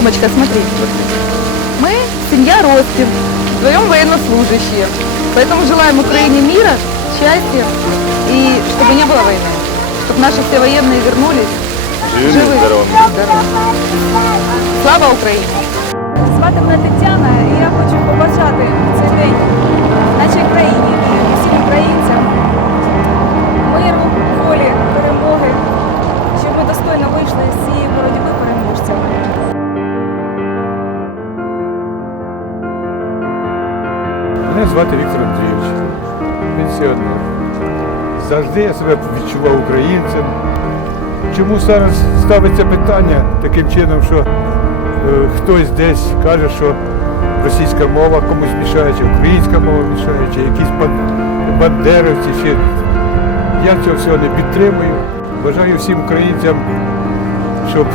Ромочка, смотри. Мы семья Ростин, вдвоем военнослужащие. Поэтому желаем Украине мира, счастья и чтобы не было войны. Чтобы наши все военные вернулись Живими, здоровими. здоровыми. Слава Україні! Звати мене Тетяна, і я хочу побажати в цей день Мене звати Віктор Андрійович, пенсіонер. Завжди я себе відчував українцем. Чому зараз ставиться питання таким чином, що е, хтось десь каже, що російська мова комусь мішає, чи українська мова мішає, чи якісь бандеровці, чи я цього всього не підтримую. Бажаю всім українцям, щоб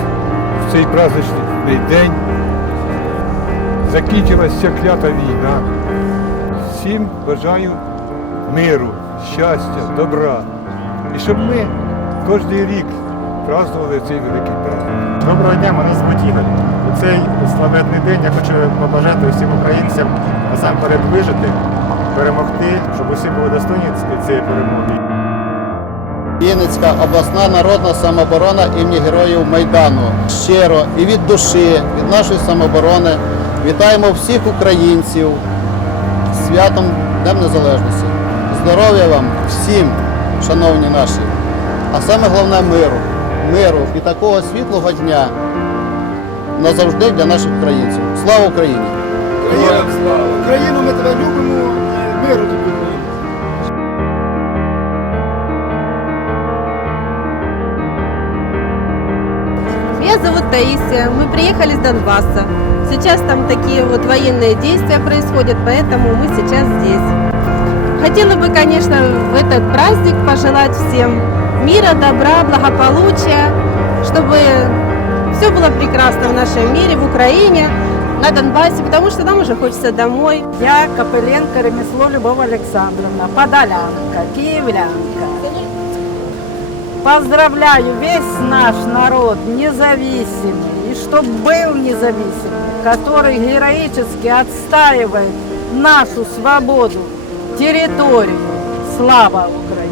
в цей праздничний день закінчилася ця клята війна. Всім бажаю миру, щастя, добра. І щоб ми кожен рік празднували цей великий праздник. Доброго дня, мене звуть Ігор. У цей славетний день я хочу побажати всім українцям насамперед вижити, перемогти, щоб усі були достойні цієї перемоги. Вінницька обласна народна самооборона імені Героїв Майдану. Щиро і від душі, від нашої самооборони вітаємо всіх українців святом Днем Незалежності. Здоров'я вам всім, шановні наші, а саме головне миру, миру і такого світлого дня назавжди для наших українців. Слава Україні! Україну ми тебе любимо і миру тобі. Меня зовут Таисия. Мы приехали с Донбасса. Сейчас там такие вот военные действия происходят, поэтому мы сейчас здесь. Хотела бы, конечно, в этот праздник пожелать всем мира, добра, благополучия, чтобы все было прекрасно в нашем мире, в Украине, на Донбассе, потому что нам уже хочется домой. Я Капеленко Ремесло Любовь Александровна, подолянка, киевлянка. Поздравляю весь наш народ независимый, и чтоб был независимый, который героически отстаивает нашу свободу, территорию. Слава Украине!